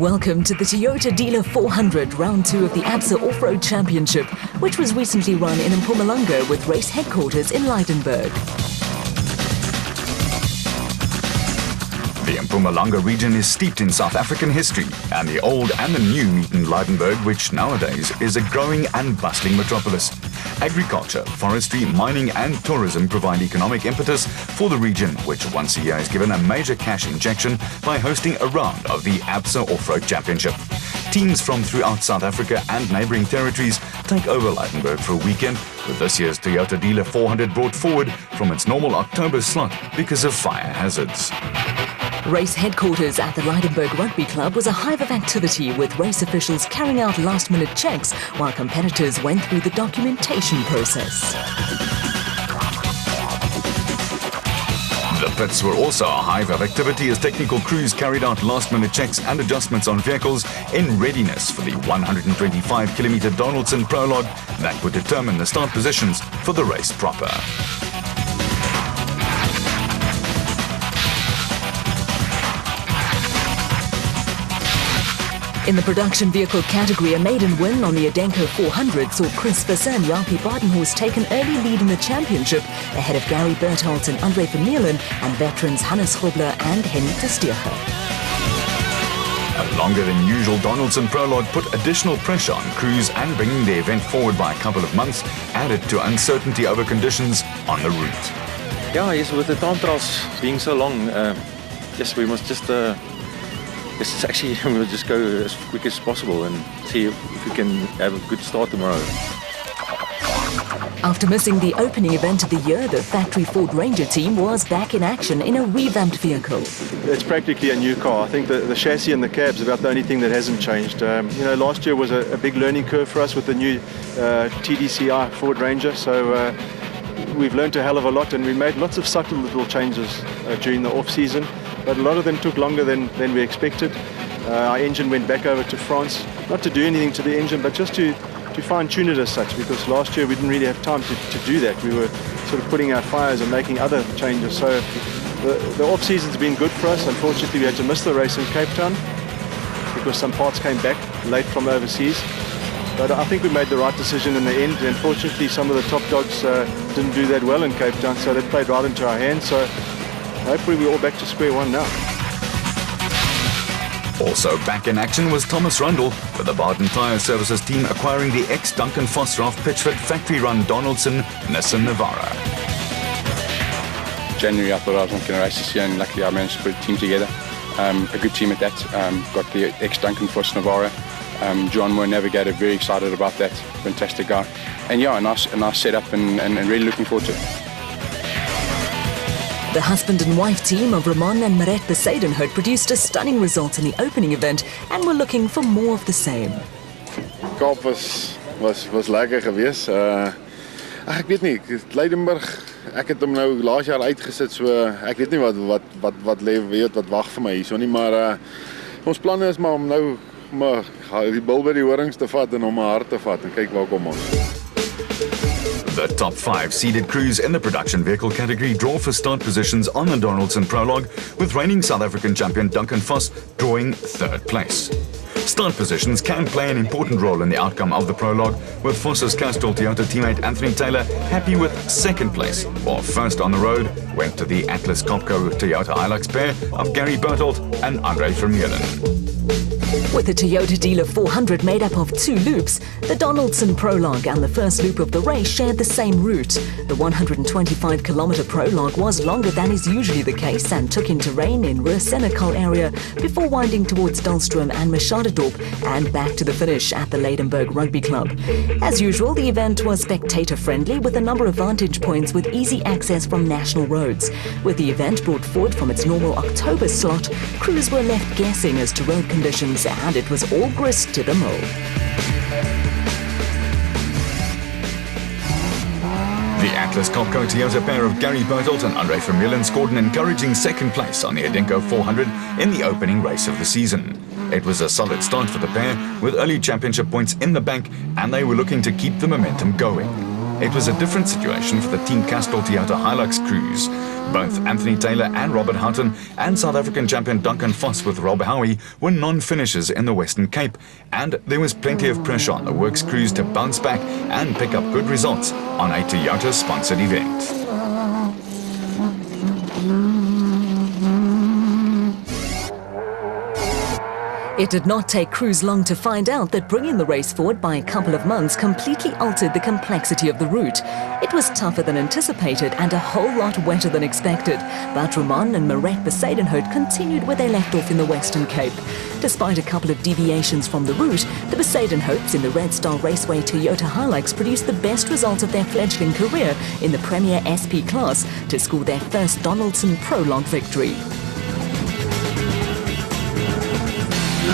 Welcome to the Toyota Dealer 400 Round 2 of the Absa Off-Road Championship, which was recently run in Mpumalanga with race headquarters in Lydenburg. The Mpumalanga region is steeped in South African history, and the old and the new meet in Lydenburg, which nowadays is a growing and bustling metropolis. Agriculture, forestry, mining and tourism provide economic impetus for the region, which once a year is given a major cash injection by hosting a round of the Absa Off-Road Championship. Teams from throughout South Africa and neighbouring territories take over Lydenburg for a weekend, with this year's Toyota Dealer 400 brought forward from its normal October slot because of fire hazards. Race headquarters at the Lydenburg Rugby Club was a hive of activity, with race officials carrying out last-minute checks while competitors went through the documentation process. The pits were also a hive of activity as technical crews carried out last-minute checks and adjustments on vehicles in readiness for the 125-kilometre Donaldson prologue that would determine the start positions for the race proper. In the production vehicle category, a maiden win on the Adenko 400 saw Chris Visser and Jaapie Badenhorst take an early lead in the championship ahead of Gary Bertholdt and Andre Vermeulen and veterans Hannes Grobler and Henny Tersteegen. A longer than usual Donaldson prologue put additional pressure on crews, and bringing the event forward by a couple of months added to uncertainty over conditions on the route. Yeah, yes, with the time trials being so long, yes, we must just we'll just go as quick as possible and see if we can have a good start tomorrow. After missing the opening event of the year, the factory Ford Ranger team was back in action in a revamped vehicle. It's practically a new car. I think the chassis and the cab's about the only thing that hasn't changed. Last year was a big learning curve for us with the new TDCi Ford Ranger, so we've learned a hell of a lot, and we made lots of subtle little changes during the off-season, but a lot of them took longer than we expected. Our engine went back over to France, not to do anything to the engine, but just to fine-tune it as such, because last year we didn't really have time to do that. We were sort of putting out fires and making other changes. So the off-season's been good for us. Unfortunately, we had to miss the race in Cape Town because some parts came back late from overseas. But I think we made the right decision in the end. Unfortunately, some of the top dogs didn't do that well in Cape Town, so that played right into our hands. So hopefully we're all back to square one now. Also back in action was Thomas Rundle, with the Barton Tyre Services team acquiring the ex-Duncan Vosroff pitchfit factory-run Donaldson Nissan Navara. January I thought I was not going to race this year, and luckily I managed to put a team together. A good team at that. Got the ex-Duncan Vos Navara. John Moore, navigator, very excited about that. Fantastic guy. And yeah, a nice setup and really looking forward to it. The husband and wife team of Ramon and Maret Besadenhout produced a stunning result in the opening event and were looking for more of the same. Kaap was lekker geweest. Ek weet nie, Lydenburg, ek het hom nou laas jaar uitgesit, so ek weet nie wat lê, weet wat wag vir my hierso nie, maar ons planne is maar om nou die bil by die horings te vat en hom 'n hart te vat en kyk waar kom ons. The top 5 seeded crews in the production vehicle category draw for start positions on the Donaldson prologue, with reigning South African champion Duncan Vos drawing 3rd place. Start positions can play an important role in the outcome of the prologue, with Vos's Castrol Toyota teammate Anthony Taylor happy with 2nd place, while first on the road went to the Atlas Copco Toyota Hilux pair of Gary Bertholdt and Andre Vermeulen. With the Toyota Dealer 400 made up of 2 loops, the Donaldson prologue and the first loop of the race shared the same route. The 125-kilometre prologue was longer than is usually the case and took in terrain in Ruhr-Senekal area before winding towards Dahlstrom and Machadodorp and back to the finish at the Lydenburg Rugby Club. As usual, the event was spectator-friendly with a number of vantage points with easy access from national roads. With the event brought forward from its normal October slot, crews were left guessing as to road conditions, and it was all grist to the mold. The Atlas Copco Toyota pair of Gary Bertholdt and Andre Vermeulen scored an encouraging 2nd place on the Adenko 400 in the opening race of the season. It was a solid start for the pair, with early championship points in the bank, and they were looking to keep the momentum going. it was a different situation for the Team Castrol Toyota Hilux crews. Both Anthony Taylor and Robert Houghton and South African champion Duncan Vos with Rob Howie were non-finishers in the Western Cape, and there was plenty of pressure on the works crews to bounce back and pick up good results on a Toyota-sponsored event. It did not take crews long to find out that bringing the race forward by a couple of months completely altered the complexity of the route. It was tougher than anticipated and a whole lot wetter than expected, but Roman and Marette Besadenhout continued where they left off in the Western Cape. Despite a couple of deviations from the route, the Besadenhouts in the Red Star Raceway Toyota Hilux produced the best result of their fledgling career in the Premier SP class to score their first Donaldson Prologue victory.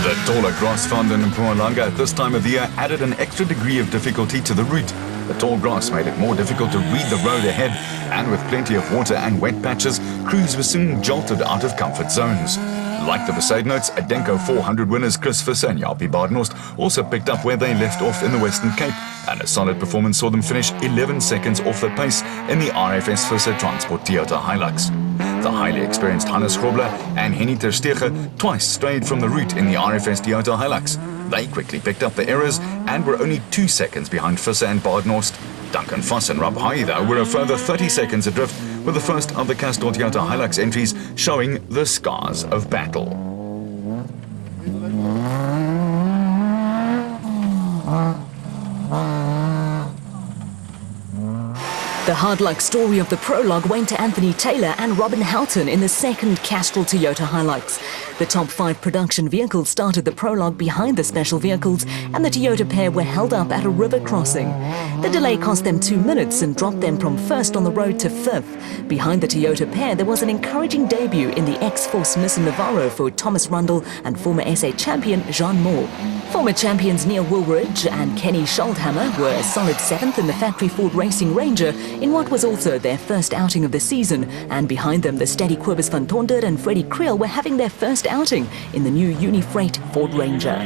The taller grass found in Mpumalanga at this time of the year added an extra degree of difficulty to the route. The tall grass made it more difficult to read the road ahead, and with plenty of water and wet patches, crews were soon jolted out of comfort zones. Like the Besadenhouts, Adenko 400 winners Chris Visser and Japie Badenhorst also picked up where they left off in the Western Cape, and a solid performance saw them finish 11 seconds off the pace in the RFS Visser Transport Toyota Hilux. The highly experienced Hannes Grobler and Henny ter Steege twice strayed from the route in the RFS Toyota Hilux. They quickly picked up the errors and were only 2 seconds behind Visser and Badenhorst. Duncan Vos and Rob Howie, though, were a further 30 seconds adrift, with the first of the Castrol Toyota Hilux entries showing the scars of battle. The hard luck story of the prologue went to Anthony Taylor and Robin Houghton in the second Castrol Toyota Hilux. The top 5 production vehicles started the prologue behind the special vehicles, and the Toyota pair were held up at a river crossing. The delay cost them 2 minutes and dropped them from first on the road to 5th. Behind the Toyota pair, there was an encouraging debut in the X-Force Nissan Navarro for Thomas Rundle and former SA champion Jean Moore. Former champions Neil Woolridge and Kenny Schuldhammer were a solid 7th in the Factory Ford Racing Ranger in what was also their first outing of the season, and behind them the steady Cobus van Tonder and Freddie Creel were having their first outing in the new Unifreight Ford Ranger.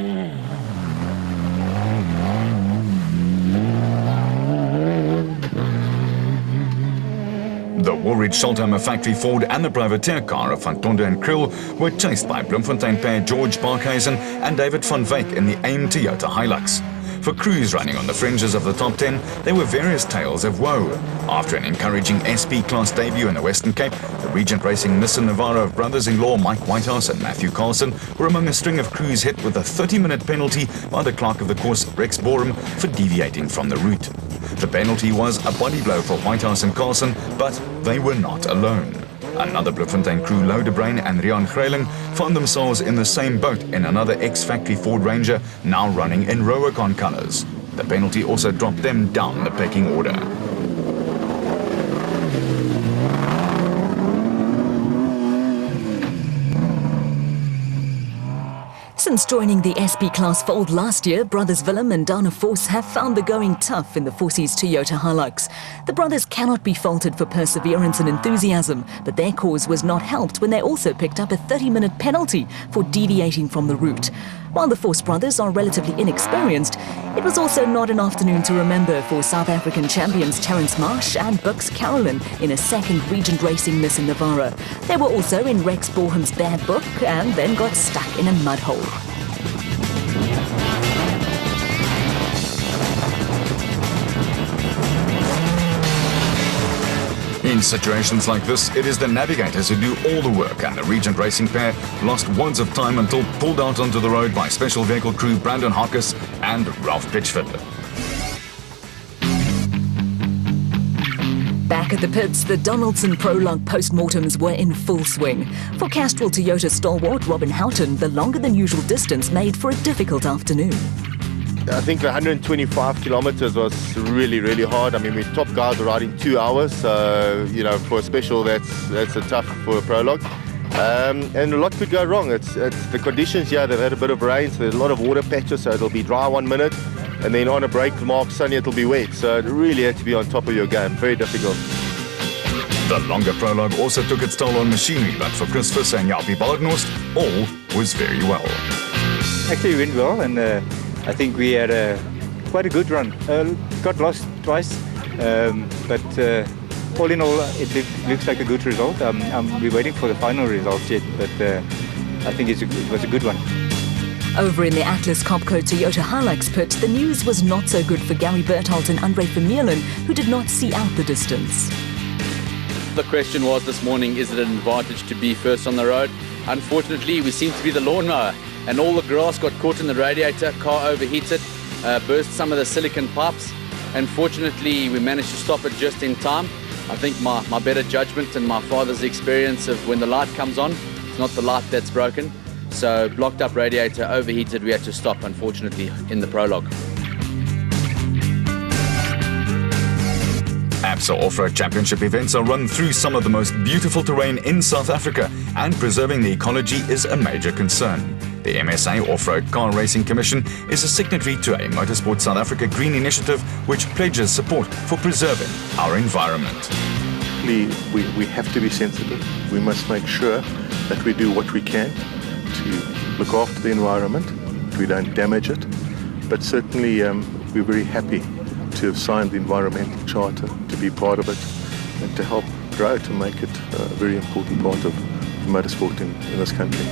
The Woolridge Schuldhammer Factory Ford and the privateer car of Van Tonder and Krill were chased by Bloemfontein pair George Barkhuizen and David van Wyk in the AIM Toyota Hilux. For crews running on the fringes of the top 10, there were various tales of woe. After an encouraging SP-class debut in the Western Cape, the Regent Racing Nissan Navara of brothers-in-law Mike Whitehouse and Matthew Carlson were among a string of crews hit with a 30-minute penalty by the clerk of the course, Rex Borum, for deviating from the route. The penalty was a body blow for Whitehouse and Carlson, but they were not alone. Another Bloemfontein crew, Lou de Bruin and Rian Greyling, found themselves in the same boat in another ex-factory Ford Ranger, now running in Rowacon colours. The penalty also dropped them down the pecking order. Since joining the SP-Class fold last year, brothers Willem and Dana Vos have found the going tough in the Vossies Toyota Hilux. The brothers cannot be faulted for perseverance and enthusiasm, but their cause was not helped when they also picked up a 30-minute penalty for deviating from the route. While the Vos brothers are relatively inexperienced, it was also not an afternoon to remember for South African champions Terence Marsh and Bux Carolyn in a second Regent Racing Nissan Navara. They were also in Rex Borham's bad book and then got stuck in a mud hole. In situations like this, it is the navigators who do all the work, and the Regent Racing pair lost wads of time until pulled out onto the road by special vehicle crew Brandon Harkis and Ralph Pitchford. Back at the pits, the Donaldson Prologue postmortems were in full swing. For Castrol Toyota stalwart Robin Houghton, the longer-than-usual distance made for a difficult afternoon. I think the 125 kilometers was really, really hard. I mean, we top guys were riding 2 hours, so, you know, for a special, that's a tough for a prologue. And a lot could go wrong. It's the conditions here, they've had a bit of rain, so there's a lot of water patches, so it'll be dry 1 minute, and then on a break mark sunny, it'll be wet. So it really had to be on top of your game. Very difficult. The longer prologue also took its toll on machinery, but for Chris Visser and Japie Badenhorst, all was very well. Actually, went well, and I think we had quite a good run. Got lost twice, But all in all, it looks like a good result. We're waiting for the final results yet, but I think it was a good one. Over in the Atlas Copco Toyota Hilux pit, the news was not so good for Gary Berthold and Andre Vermeulen, who did not see out the distance. The question was this morning, is it an advantage to be first on the road? Unfortunately, we seem to be the lawnmower, and all the grass got caught in the radiator, car overheated, burst some of the silicon pipes. Unfortunately, we managed to stop it just in time. I think my better judgment and my father's experience of when the light comes on, it's not the light that's broken. So blocked up radiator, overheated, we had to stop, unfortunately, in the prologue. ABSA Off-Road Championship events are run through some of the most beautiful terrain in South Africa, and preserving the ecology is a major concern. The MSA Off-Road Car Racing Commission is a signatory to a Motorsport South Africa Green Initiative which pledges support for preserving our environment. We have to be sensitive. We must make sure that we do what we can to look after the environment, we don't damage it. But certainly we're very happy to have signed the Environmental Charter, to be part of it, and to help grow, to make it a very important part of motorsport in this country.